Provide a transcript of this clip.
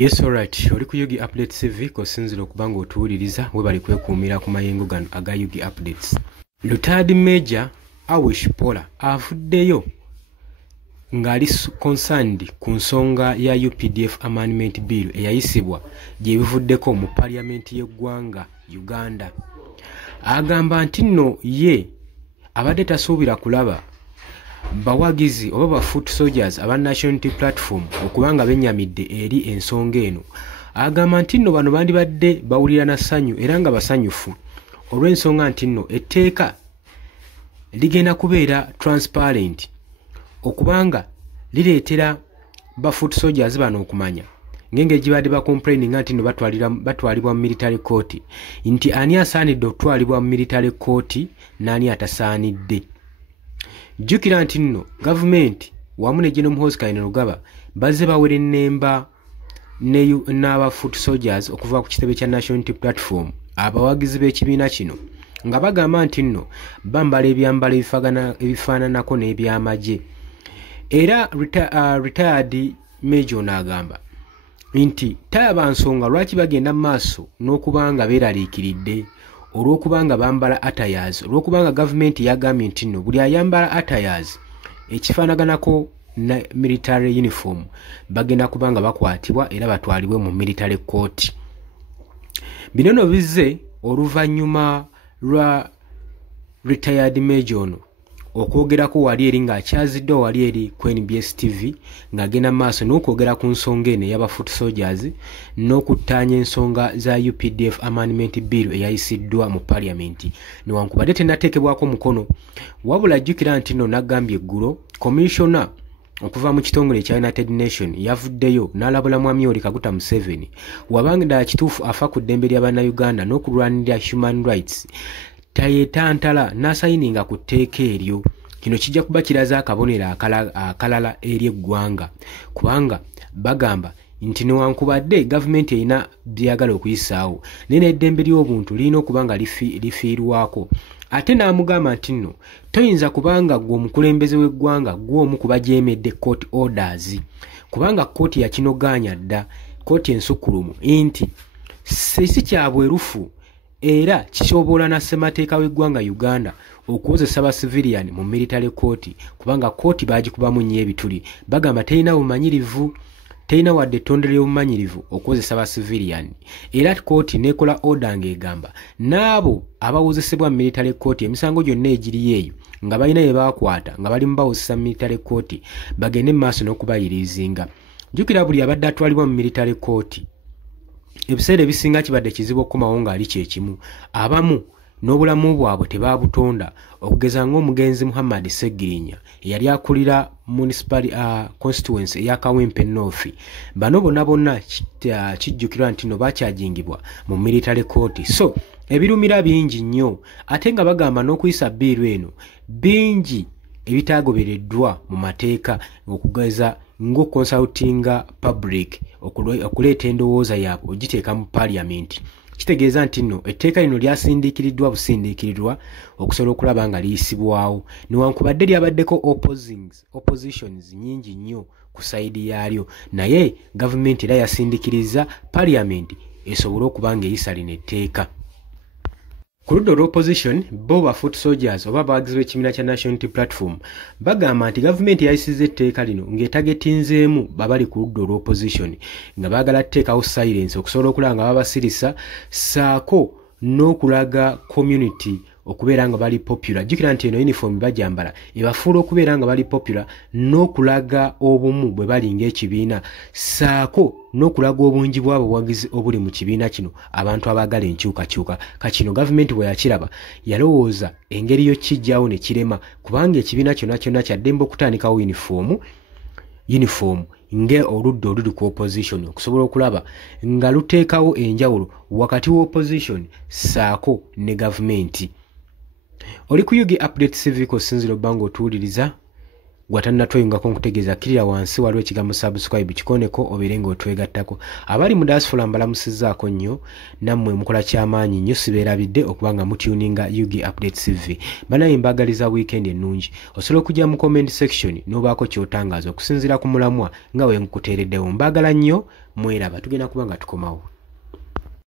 Yes, alright. Oli ku Yugi Updates TV kosinzira okubanga otuwuliriza we bali kwekuumira ku mayengo gano aga Yugi Updates. Retired Major Awish Pola avuddeyo ng'ali concerned ku nsonga ya UPDF Amendment Bill eyayisibwa gye bivuddeko mu Parliament y'eggwanga Uganda. Agamba nti nno ye abadde tasuubira kulaba bawagizi oba ba foot soldiers aba National Unity Platform okubanga bennyamidde eri ensonga eno. Agamba nti nno bano bandibadde bawulira na ssanyu era nga basanyufu olw'ensonga nti nno etteeka ligenda kubeera transparent okubanga lireetera ba foot soldiers bano okumanya ngenge gibadde ba complaining nti nno batwalibwa mu military court nti ani asaanidde okutwalibwa mu military court n'ani atasaanidde. Jjukira nti nno gavumenti wamu ne General Muhoozi Kainerugaba bazze bawera ennemba n'aba foot soldiers okuva ku kitebe kya National Unity Platform abawagizi b'ekibiina kino nga bagamba nti nno bambala ebyambalo ebifaananako n'ebyamagye. Era retired Major n'agamba nti tayaba nsonga lwaki bagenda mu maaso n'okubanga beeraliikiridde olw'okubanga bambala attires, olw'okubanga gavumenti yagambye nti nno buli ayambala attires ekifaanaganako na military uniform bagenda kubanga bakwatibwa era batwalibwe mu military court. Bino nno bizze oluvannyuma lwa retired Major ono okwogerako wali eri ng'akyazidde wali eri ku NBS TV ng'agenda maaso n'okwogera ku nsonga eno ey'aba foot soldiers n'okuttaanya ensonga za UPDF Amendment Bill eyayisiddwa mu Parliament newankubadde tennateekebwako mukono. Wabula jjukira nti nno n'aggambye eggulo commissioner okuva mu kitongole ekya United Nations yavuddeyo n'alabula Mwami Yoweri Kaguta Museveni wabanga ddala kituufu afa ku ddembe ly'Abannayuganda n'okulwanirira human rights tayetantala n'asayininga ku tteeka eryo. Kino kijja kuba kiraza akabonero akalala eri eggwanga kubanga bagamba nti newankubadde gavumenti erina byagala okuyisaawo naye n'eddembe ly'obuntu lirina okubanga lifiirwako. Ate n'amugamba nti nno toyinza kubanga gwe omukulembeze w'eggwanga gw'omu ku bajeemedde court orders kubanga kooti yakinogaanya dda, kooti ensukkulumu nti si kya bwerufu era kisobola na ssemateeka w'eggwanga Uganda okukozesa ba civilian mu military court kubanga kooti baagikubamu nnyo ebituli. Bagamba terina bumanyirivu, terina wadde ettondero ly'obumanyirivu okukozesa ba civilian. Era kooti nekola order ng'egamba n'abo abawozesebwa mu military court emisango gyonna egiri eyo nga balina bye baakwata nga bali mu bawozesa mu military court bagende mu maaso n'okubayirizinga. Jjukira buli abadde atwalibwa mu military court ebiseera ebisinga kibadde kizibu okukomawo ng'ali kyekimu, abamu n'obulamu bwabwe tebaabutonda okugeza ng'omugenzi Muhammad Segirinya eyali akulira municipal constituency eya Kawempe North. Bano bonna kijjukirwa nti no bakyajingibwa mu military court. So ebirumira bingi nnyo ate nga bagamba n'okuyisa bbiiru eno bingi ebitaagobereddwa mu mateeka okugeza ng'oconsultinga public okuleeta endowooza yaabwe ogiteeka mu Parliament. Kitegeeza nti nno etteeka lino lyasindiikiriddwa busindiikirirwa okusobola okulaba nga liyisibwawo newankubadde lyabaddeko oppositions nnyingi nnyo ku sayidi yaalyo naye gavumenti era yasindiikiriza Parliament esobole okuba ng'eyisa lino etteeka. Ku ludda olw'opposition bo ba foot soldiers oba abawagizi b'ekibiina kya National Unity Platform bagamba nti gavumenti yayisizza etteeka lino ng'etagetinzeemu babali ku ludda olw'opposition nga baagala tteekawo silence okusobola okulaba nga babasirisa saako n'okulaga community okubeera nga bali popular. Jjukira nti eno uniform bajambala ebafuula okubeera nga bali popular n'okulaga obumu bwe bali ng'ekibiina saako n'okulaga obungi bw'abawagizi obuli mu kibiina kino abantu abaagala enkyukakyuka. Kakino gavumenti bwe yakiraba yalowooza engeri yo kijjawo ne kirema kubanga ekibiina kyonna kyonna kyaddembe okutandikawo uniform nge oludda oluli ku opposition okusobola okulaba nga luteekawo enjawulo wakati wa opposition saako ne gavumenti. Oli ku Yugi Updates TV kosinzira obbanga otuwuliriza gwatannatweyungako nkutegeeza kirira wansi waliwo ekigambo subscribe kikoneko obeere ng'otwegattako. Abali mu diaspora mbalamusizzaako nnyo nammwe mukola ky'amaanyi nnyo sibeerabidde okubanga mutuninga Yugi Updates TV. Banaye mbagaliza weekend ennungi osobola okujja mu comment section n'obaako ky'otangaaza okusinziira ku mulamwa nga we nkuteereddewo. Mbagala nnyo mweraba tugenda kuba nga tukomawo.